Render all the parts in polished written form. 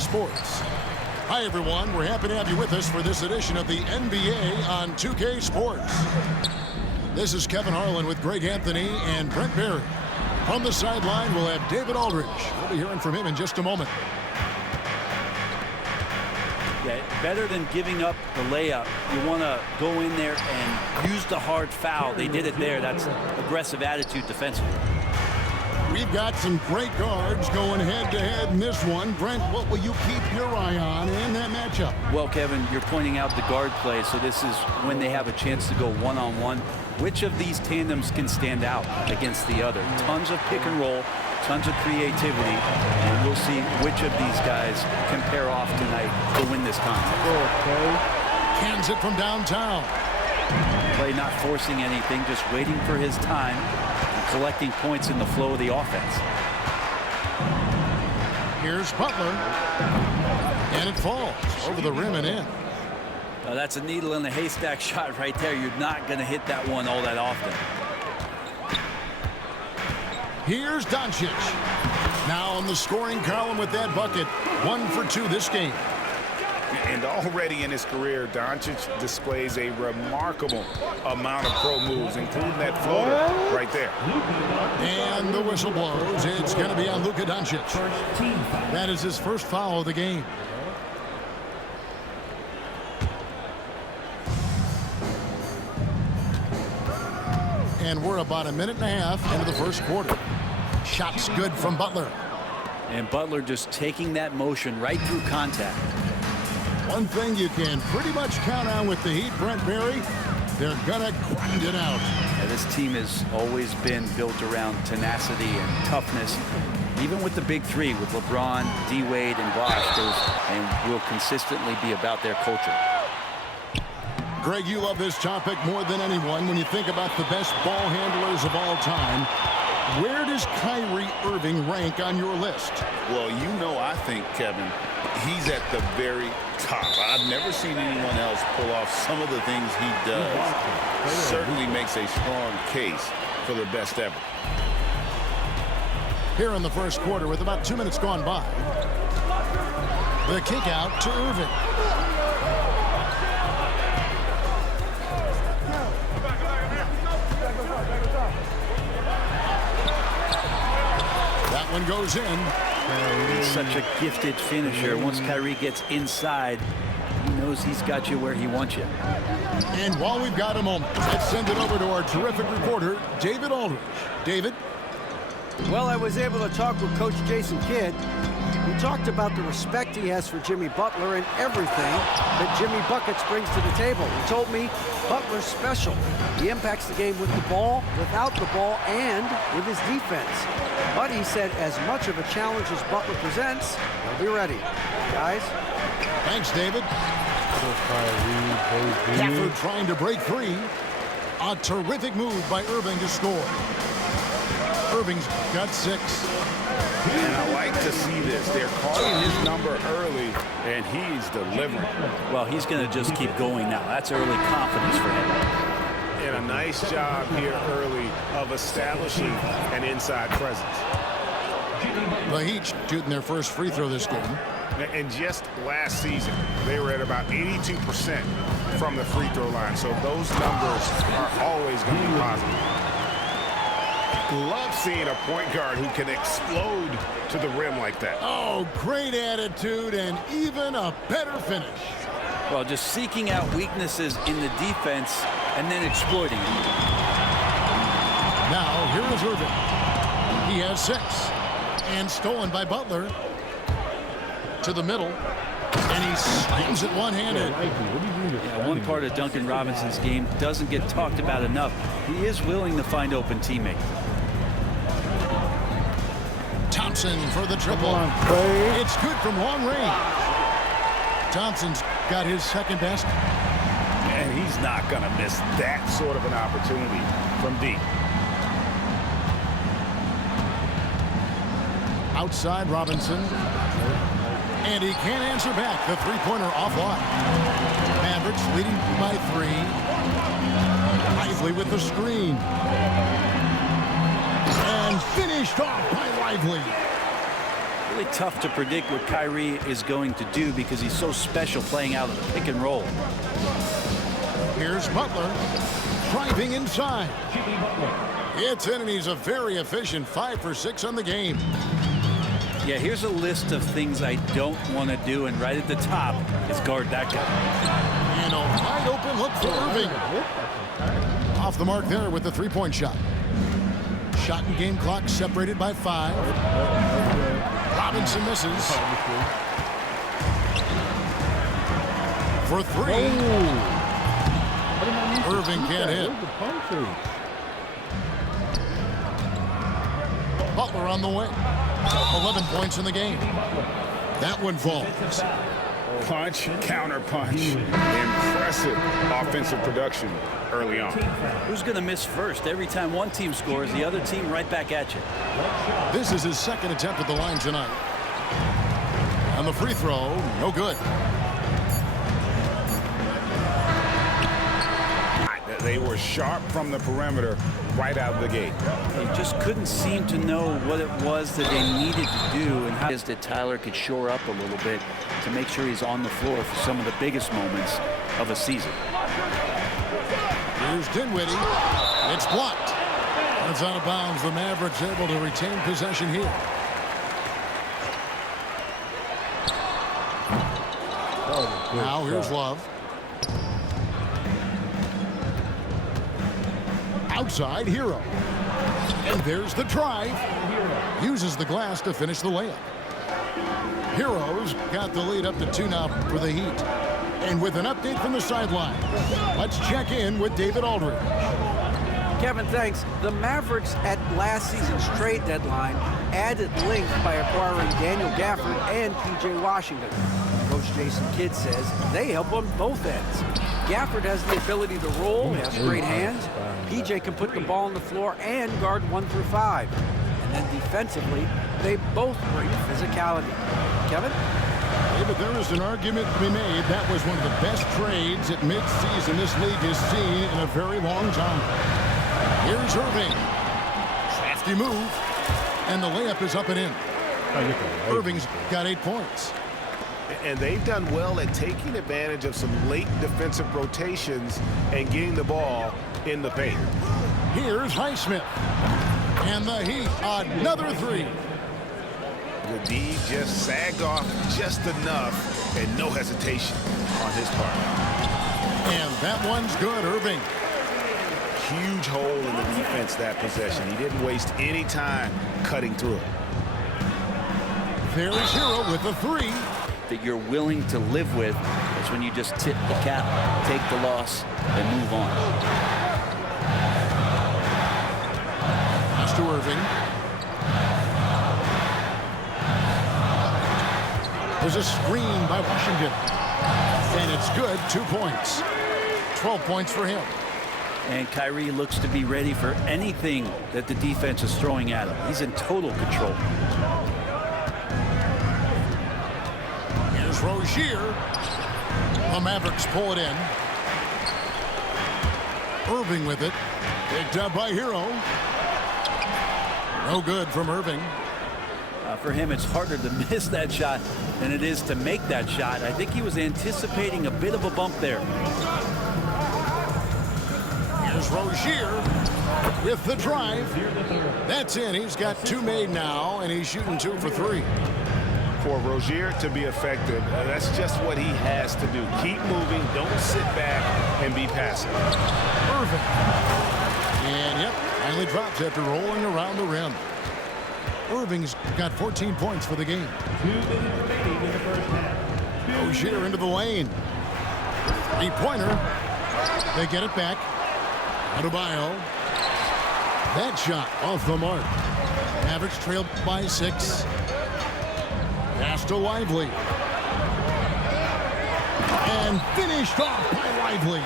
2K Sports. Hi, everyone. We're happy to have you with us for this edition of the NBA on 2K Sports. This is Kevin Harlan with Greg Anthony and Brent Barry. From the sideline, we'll have David Aldridge. We'll be hearing from him in just a moment. Yeah, better than giving up the layup. You want to go in there and use the hard foul. They did it there. That's aggressive attitude defensively. We've got some great guards going head-to-head in this one. Brent, what will you keep your eye on in that matchup? Well, Kevin, you're pointing out the guard play, so this is when they have a chance to go one-on-one. Which of these tandems can stand out against the other? Tons of pick and roll, tons of creativity, and we'll see which of these guys can pair off tonight to win this contest. Cans it from downtown. Klay not forcing anything, just waiting for his time and collecting points in the flow of the offense. Here's Butler. And it falls over the rim and in. Now that's a needle in the haystack shot right there. You're not going to hit that one all that often. Here's Doncic. Now on the scoring column with that bucket. 1 for 2 this game. And already in his career, Doncic displays a remarkable amount of pro moves, including that floater right there. And the whistle blows. It's going to be on Luka Doncic. That is his first foul of the game. And we're about a minute and a half into the first quarter. Shots good from Butler. And Butler just taking that motion right through contact. One thing you can pretty much count on with the Heat, Brent Barry, they're going to grind it out. Yeah, this team has always been built around tenacity and toughness. Even with the big three, with LeBron, D-Wade, and Bosh, and will consistently be about their culture. Greg, you love this topic more than anyone. When you think about the best ball handlers of all time, where does Kyrie Irving rank on your list? Well, you know, I think, Kevin, he's at the very top. I've never seen anyone else pull off some of the things he does. Certainly makes a strong case for the best ever. Here in the first quarter, with about 2 minutes gone by, the kick out to Irving. That one goes in. He's such a gifted finisher. Once Kyrie gets inside, he knows he's got you where he wants you. And while we've got a moment, let's send it over to our terrific reporter, David Aldridge. David? Well, I was able to talk with Coach Jason Kidd. He talked about the respect he has for Jimmy Butler and everything that Jimmy Buckets brings to the table. He told me Butler's special. He impacts the game with the ball, without the ball, and with his defense. But he said as much of a challenge as Butler presents, he'll be ready. Guys? Thanks, David. Gafford trying to break free. A terrific move by Irving to score. Irving's got 6. And I like to see this. They're calling his number early, and he's delivering. Well, he's going to just keep going now. That's early confidence for him. And a nice job here early of establishing an inside presence. The Heat shooting their first free throw this game. And just last season, they were at about 82% from the free throw line. So those numbers are always going to be positive. Love seeing a point guard who can explode to the rim like that. Oh, great attitude and even a better finish. Well, just seeking out weaknesses in the defense and then exploiting it. Now, here is Irving. He has 6. And stolen by Butler. To the middle. And he slams it one-handed. Yeah, one part of Duncan Robinson's game doesn't get talked about enough. He is willing to find open teammates. Thompson for the triple. It's good from long range. Thompson's got his second best. And he's not going to miss that sort of an opportunity from deep. Outside Robinson. And he can't answer back. The three-pointer offline. Mavericks leading by 3. Lively with the screen. And finished off by Lively. really tough to predict what Kyrie is going to do because he's so special playing out of the pick and roll. Here's Butler driving inside. It's in, and he's a very efficient 5 for 6 on the game. Yeah, here's a list of things I don't want to do, and right at the top is guard that guy. And a wide open look for Irving. Off the mark there with the three-point shot. Shot and game clock separated by 5. Robinson misses. For 3. Irving can't hit. Butler on the way. 11 points in the game. That one falls. Punch, counter punch. Impressive offensive production early on. Who's going to miss first? Every time one team scores, the other team right back at you. This is his second attempt at the line tonight. And the free throw, no good. They were sharp from the perimeter right out of the gate. They just couldn't seem to know what it was that they needed to do, and how is that Tyler could shore up a little bit to make sure he's on the floor for some of the biggest moments of a season. Here's Dinwiddie. It's blocked. That's out of bounds. The Mavericks able to retain possession here. Now here's Love. Outside, Hero. And there's the drive. Uses the glass to finish the layup. Hero's got the lead up to 2 now for the Heat. And with an update from the sideline, let's check in with David Aldridge. Kevin, thanks. The Mavericks at last season's trade deadline added length by acquiring Daniel Gafford and P.J. Washington. Coach Jason Kidd says they help on both ends. Gafford has the ability to roll, has great hands. P.J. can put the ball on the floor and guard 1 through 5. And then defensively, they both bring physicality. Kevin? Yeah, but there is an argument to be made. That was one of the best trades at mid-season this league has seen in a very long time. Here's Irving. Crafty move. And the layup is up and in. Irving's got 8 points. And they've done well at taking advantage of some late defensive rotations and getting the ball in the paint. Here's Highsmith. And the Heat, another 3. The D just sagged off just enough and no hesitation on his part. And that one's good, Irving. Huge hole in the defense that possession. He didn't waste any time cutting through it. There's Hero with the 3. That you're willing to live with is when you just tip the cap, take the loss, and move on. Pass to Irving. There's a screen by Washington. And it's good, 2 points. 12 points for him. And Kyrie looks to be ready for anything that the defense is throwing at him. He's in total control. Here's Rozier. The Mavericks pull it in. Irving with it. Picked up by Hero. No good from Irving. For him, it's harder to miss that shot than it is to make that shot. I think he was anticipating a bit of a bump there. Here's Rozier with the drive. That's in. He's got 2 made now, and he's shooting 2 for 3. For Rozier to be effective, that's just what he has to do. Keep moving. Don't sit back and be passive. Irving. And, yep, finally drops after rolling around the rim. Irving's got 14 points for the game. Rozier into the lane. 3-pointer. They get it back. Adebayo. That shot off the mark. Mavericks trailed by 6. Pass to Lively. And finished off by Lively.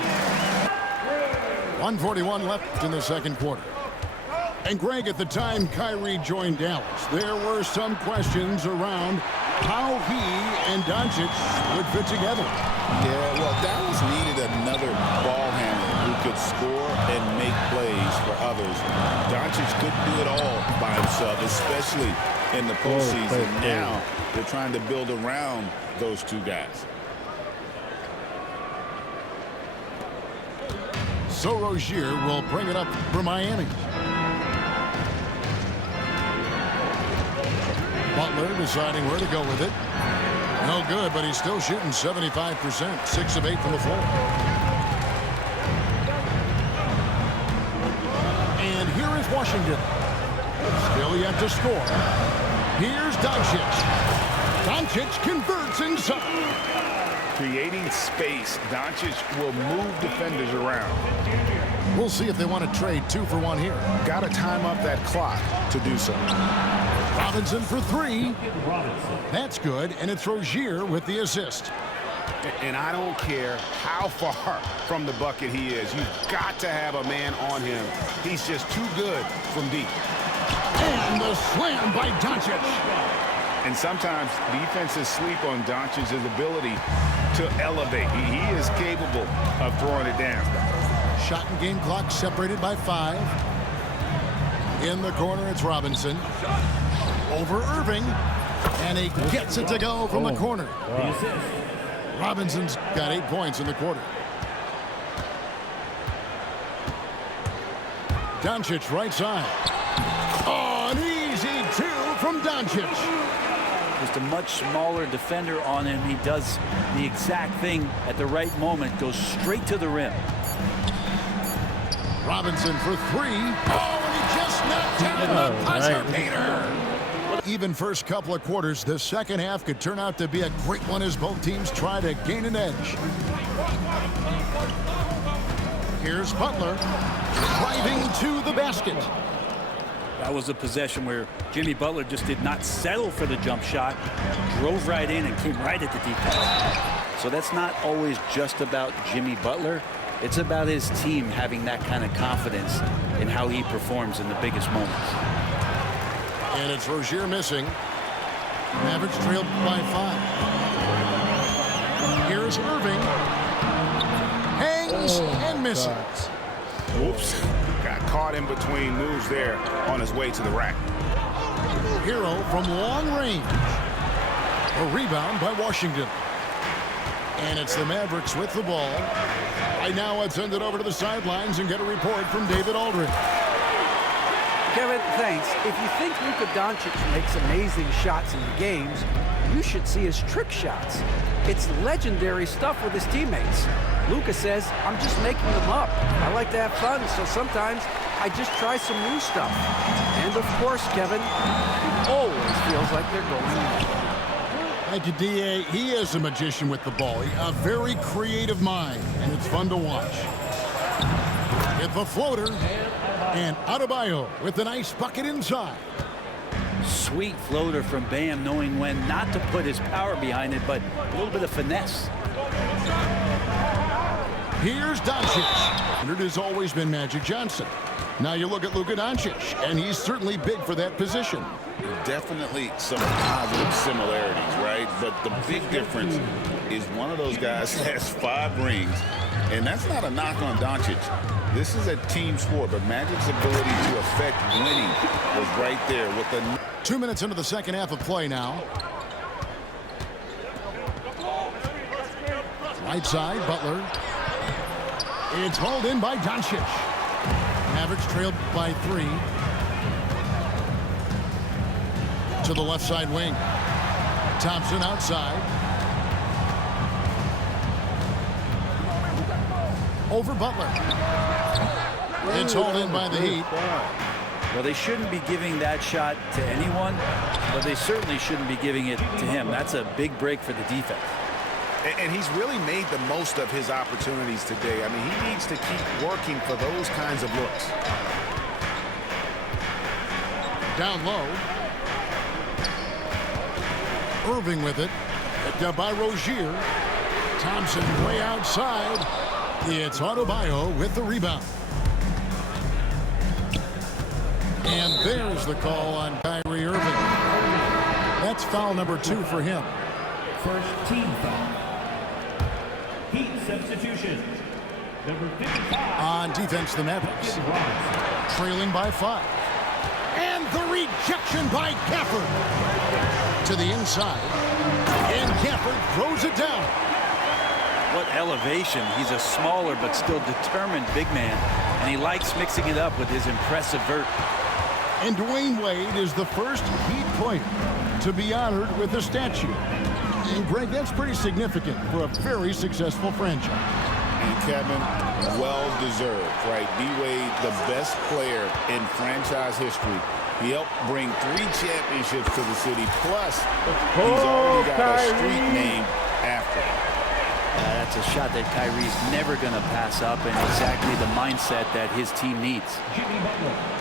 1:41 left in the second quarter. And Greg, at the time Kyrie joined Dallas, there were some questions around how he and Doncic would fit together. Yeah, well, Dallas needed another ball handler. who could score and make plays for others. Doncic couldn't do it all by himself, especially in the postseason. Now they're trying to build around those two guys. So Rozier will bring it up for Miami. Butler deciding where to go with it. No good, but he's still shooting 75%, 6 of 8 from the floor. And here is Washington. Still yet to score. Here's Doncic. Doncic converts inside. Creating space, Doncic will move defenders around. We'll see if they want to trade 2 for 1 here. Got to time up that clock to do so. Robinson for 3. That's good, and it's Rozier with the assist. And I don't care how far from the bucket he is. You've got to have a man on him. He's just too good from deep. And the slam by Doncic. And sometimes defenses sleep on Doncic's ability to elevate. He is capable of throwing it down. Shot and game clock separated by 5. In the corner, it's Robinson. Over Irving. And he gets it to go from the corner. Robinson's got 8 points in the quarter. Doncic right side. Oh, an easy 2 from Doncic. Just a much smaller defender on him. He does the exact thing at the right moment. Goes straight to the rim. Robinson for 3. Oh, and he just knocked down the buzzer beater. Even first couple of quarters, the second half could turn out to be a great one as both teams try to gain an edge. Here's Butler driving to the basket. That was a possession where Jimmy Butler just did not settle for the jump shot, drove right in and came right at the defense. So that's not always just about Jimmy Butler. It's about his team having that kind of confidence in how he performs in the biggest moments. And it's Rozier missing. Mavericks trailed by 5. Here's Irving. Hangs and misses. Oops. Got caught in between moves there on his way to the rack. Hero from long range. A rebound by Washington. And it's the Mavericks with the ball. Right now, let's send it over to the sidelines and get a report from David Aldridge. Kevin, thanks. If you think Luka Doncic makes amazing shots in the games, you should see his trick shots. It's legendary stuff with his teammates. Luka says, I'm just making them up. I like to have fun, so sometimes I just try some new stuff. And of course, Kevin, it always feels like they're going in. Thank you, D.A. He is a magician with the ball. A very creative mind, and it's fun to watch. Hit the floater. And Adebayo with a nice bucket inside. Sweet floater from Bam, knowing when not to put his power behind it, but a little bit of finesse. Here's Doncic. It has always been Magic Johnson. Now you look at Luka Doncic, and he's certainly big for that position. Definitely some positive similarities, right? But the big difference is one of those guys has 5 rings, and that's not a knock on Doncic. This is a team sport, but Magic's ability to affect winning was right there with the 2 minutes into the second half of play now. Right side, Butler. It's hauled in by Doncic. Mavericks trailed by 3. To the left side wing. Thompson outside. Over Butler. It's hauled in by the Heat. Well, they shouldn't be giving that shot to anyone, but they certainly shouldn't be giving it to him. That's a big break for the defense. And he's really made the most of his opportunities today. I mean, he needs to keep working for those kinds of looks. Down low. Irving with it. Picked up by Rozier. Thompson way outside. It's Adebayo with the rebound. And there's the call on Kyrie Irving. That's foul number 2 for him. First team foul. Heat substitution. On defense, the Mavericks trailing by 5. And the rejection by Gafford. To the inside. And Gafford throws it down. What elevation. He's a smaller but still determined big man. And he likes mixing it up with his impressive vert. And Dwayne Wade is the first Heat player to be honored with a statue. And Greg, that's pretty significant for a very successful franchise. And Kevin, well-deserved, right? D-Wade, the best player in franchise history. He helped bring 3 championships to the city. Plus, he's already got a street named after him. That's a shot that Kyrie's never going to pass up, and exactly the mindset that his team needs.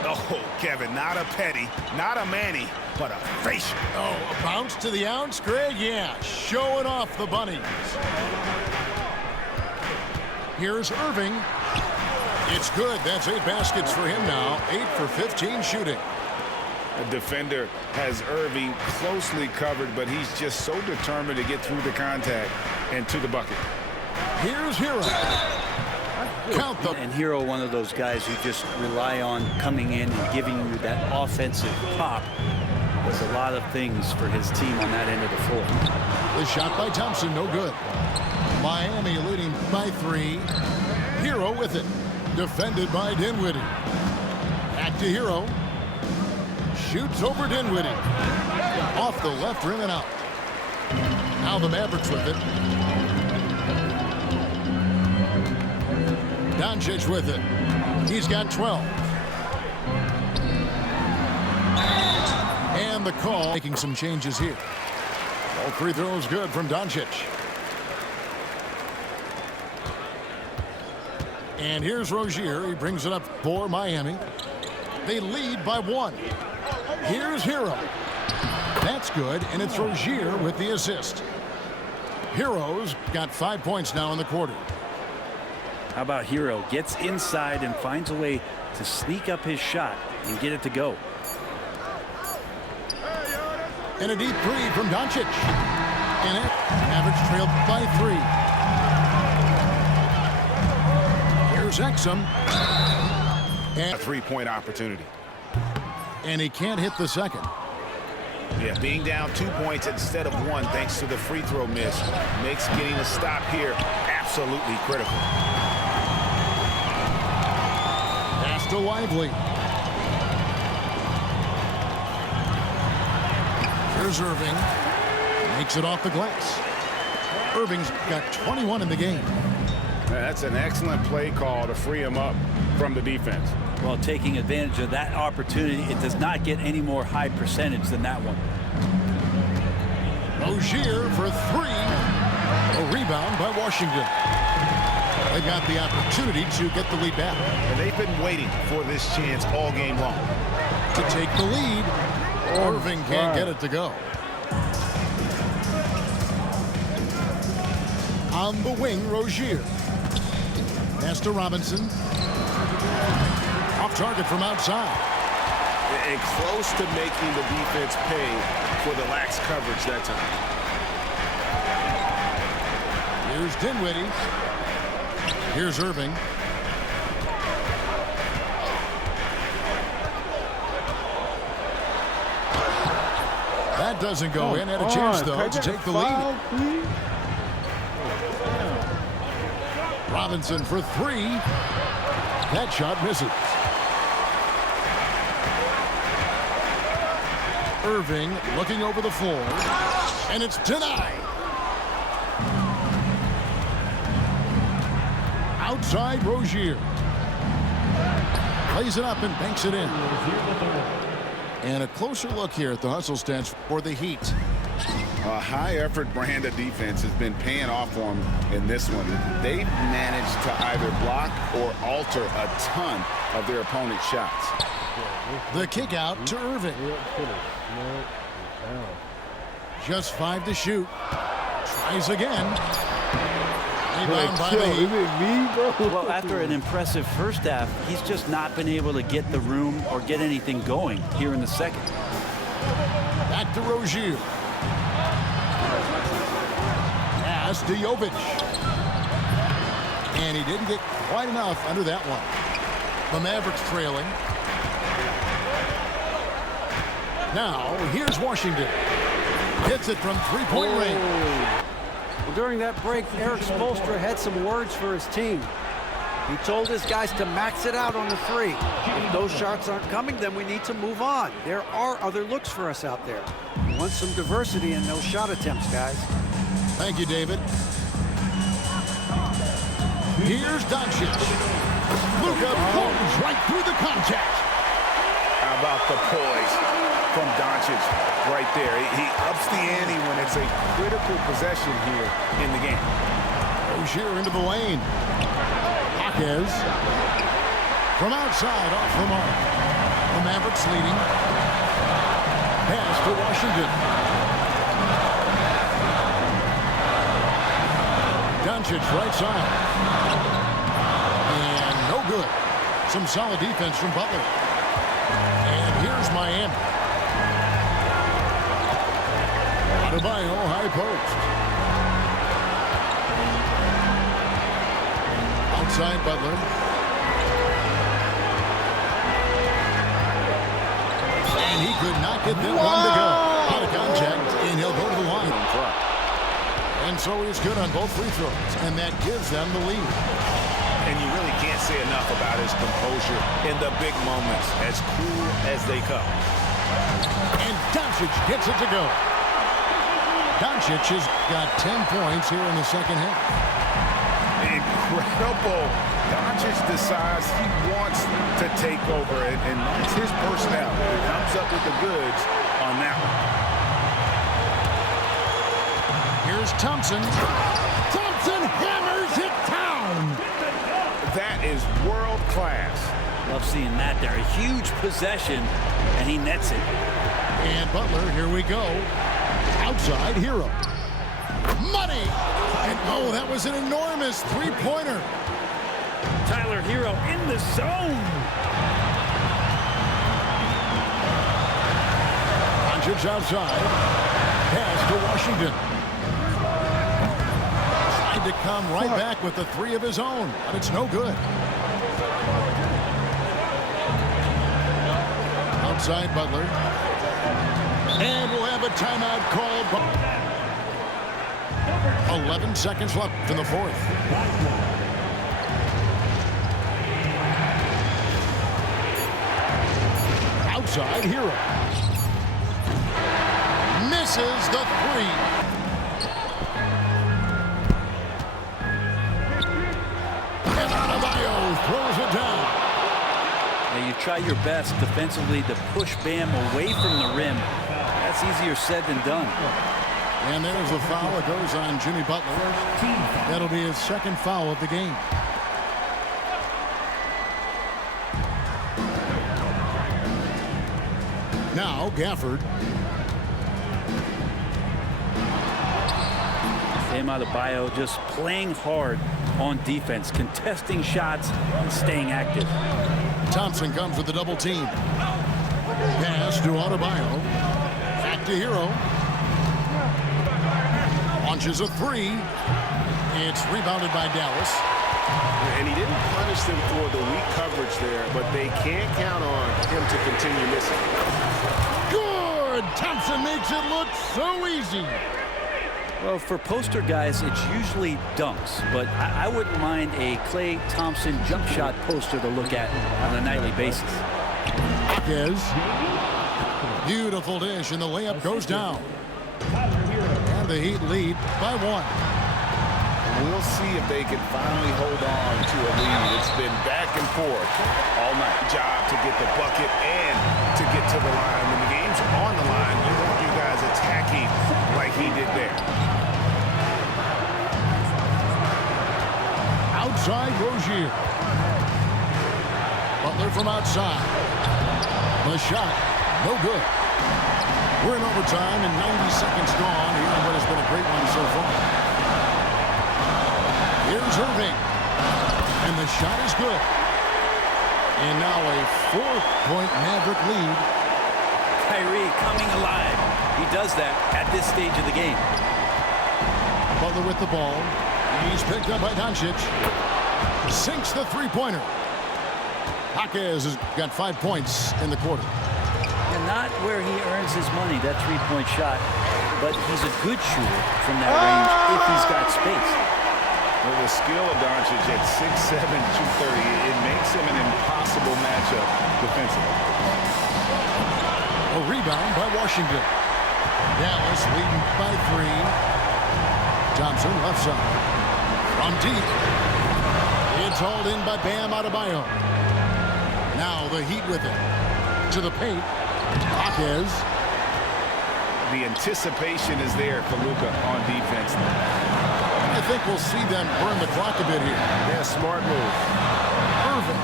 Oh, Kevin, not a petty, not a Manny, but a facial. Oh, a bounce to the ounce, Greg? Yeah, showing off the bunnies. Here's Irving. It's good. That's 8 baskets for him now. 8 for 15 shooting. The defender has Irving closely covered, but he's just so determined to get through the contact and to the bucket. Here's Hero. Count them. And Hero, one of those guys who just rely on coming in and giving you that offensive pop. Does a lot of things for his team on that end of the floor. The shot by Thompson, no good. Miami leading by 3. Hero with it. Defended by Dinwiddie. Back to Hero. Shoots over Dinwiddie. Off the left rim and out. Now the Mavericks with it. Doncic with it. He's got 12. And the call. Making some changes here. All 3 throws good from Doncic. And here's Rozier. He brings it up for Miami. They lead by 1. Here's Hero. That's good, and it's Rozier with the assist. Hero's got 5 points now in the quarter. How about Hero? Gets inside and finds a way to sneak up his shot and get it to go. And a deep 3 from Doncic. And it. Mavericks trailed by 3. Here's Exum. And a 3-point opportunity. And he can't hit the second. Yeah, being down 2 points instead of 1 thanks to the free throw miss makes getting a stop here absolutely critical. Pass to Lively. Here's Irving. Makes it off the glass. Irving's got 21 in the game. That's an excellent play call to free him up from the defense. Well, taking advantage of that opportunity, it does not get any more high percentage than that one. Rozier for 3. A rebound by Washington. They got the opportunity to get the lead back. And they've been waiting for this chance all game long. To take the lead. Irving can't get it to go. On the wing, Rozier. Pass to Robinson. Off target from outside. And close to making the defense pay for the lax coverage that time. Here's Dinwiddie. Here's Irving. That doesn't go in. Had a chance, though, to take the lead. Robinson for 3. That shot misses. Irving looking over the floor. And it's denied. Outside Rozier. Plays it up and banks it in. And a closer look here at the hustle stats for the Heat. A high-effort brand of defense has been paying off for them in this one. They've managed to either block or alter a ton of their opponent's shots. The kick out to Irving. Just 5 to shoot. Tries again. Rebound by the Heat. Well, after an impressive first half, he's just not been able to get the room or get anything going here in the second. Back to Rozier. Pass to Jovic. And he didn't get quite enough under that one. The Mavericks trailing. Now, here's Washington. Hits it from three-point range. Well, during that break, Eric Spoelstra had some words for his team. He told his guys to max it out on the three. If those shots aren't coming, then we need to move on. There are other looks for us out there. We want some diversity in those shot attempts, guys. Thank you, David. Here's Doncic. Luka pulls right through the contact. How about the poise from Doncic right there? He ups the ante when it's a critical possession here in the game. Rozier into the lane. Hawkes from outside off the mark. The Mavericks leading. Pass to Washington. Doncic right side. And no good. Some solid defense from Butler. And here's Miami. Adebayo high post. Outside Butler. And he could not get that one to go. Out of contact, and he'll go to the line. And so he's good on both free throws, and that gives them the lead. And you really can't say enough about his composure in the big moments, as cool as they come. And Doncic gets it to go. Doncic has got 10 points here in the second half. Incredible. Doncic decides he wants to take over, and that's his personality. He comes up with the goods on that one. Here's Thompson. Thompson hammers it down. That is world class. Love seeing that there. A huge possession, and he nets it. And Butler, here we go. Outside Hero. Money! And oh, that was an enormous three-pointer. Tyler Hero in the zone. Doncic outside. Pass to Washington. Tried to come right back with the three of his own, but it's no good. Outside Butler. And we'll have a timeout called. 11 seconds left in the fourth. Outside Hero. Misses the three. And Adebayo throws it down. Now you try your best defensively to push Bam away from the rim. That's easier said than done. And there's a foul. It goes on Jimmy Butler. That'll be his second foul of the game. Now Gafford. Bam Adebayo just playing hard on defense, contesting shots and staying active. Thompson comes with the double team. Pass to Adebayo. Back to Hero. Launches a three. It's rebounded by Dallas. And he didn't punish them for the weak coverage there, but they can't count on him to continue missing. Good! Thompson makes it look so easy. Well, for poster guys, it's usually dunks, but I wouldn't mind a Klay Thompson jump shot poster to look at on a nightly basis. Hawkes. Beautiful dish, and the layup goes down. And the Heat lead by one. We'll see if they can finally hold on to a lead. It's been back and forth all night. Job to get the bucket and to get to the line. When the game's on the line, you want your guys attacking like he did there. Outside Rozier. Butler from outside. The shot, no good. We're in overtime and 90 seconds gone here in what has been a great one so far. Here's Irving. And the shot is good. And now a 4-point Maverick lead. Kyrie coming alive. He does that at this stage of the game. Butler with the ball. He's picked up by Doncic. Sinks the three-pointer. Jaquez has got 5 points in the quarter. And not where he earns his money, that three-point shot, but he's a good shooter from that range if he's got space. With the skill of Doncic at 6'7", 230, it makes him an impossible matchup defensively. A rebound by Washington. Dallas leading by 3. Thompson left side. From deep. It's hauled in by Bam Adebayo. Now the Heat with it. To the paint. Jaquez. The anticipation is there for Luka on defense. I think we'll see them burn the clock a bit here. Yeah, smart move. Irving.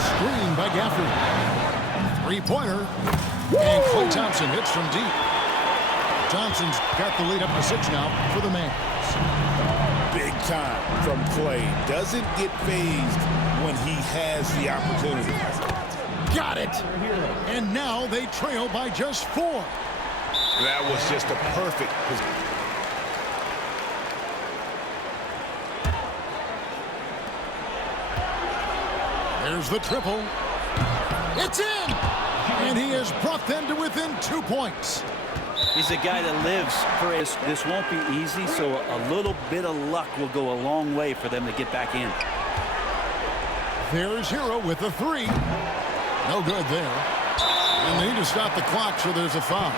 Screen by Gafford. Three-pointer. And Klay Thompson hits from deep. Thompson's got the lead up to 6 now for the Mavs. Big time from Klay. Doesn't get phased when he has the opportunity. Got it. And now they trail by just 4. That was just a perfect position. There's the triple. It's in! And he has brought them to within 2 points. He's a guy that lives for this. This won't be easy, so a little bit of luck will go a long way for them to get back in. There's Hero with the 3. No good there. And they need to stop the clock, so there's a foul.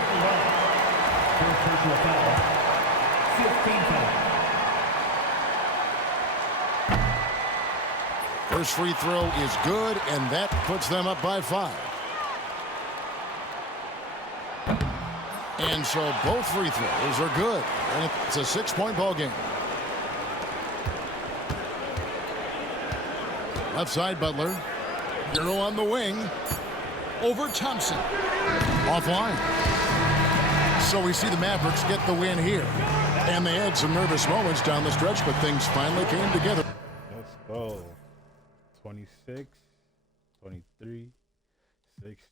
First free throw is good, and that puts them up by 5. And so both free throws are good. And it's a 6-point ball game. Left side, Butler. Hero on the wing. Over Thompson. Offline. So we see the Mavericks get the win here. And they had some nervous moments down the stretch, but things finally came together. Let's go. 26, 23, 16.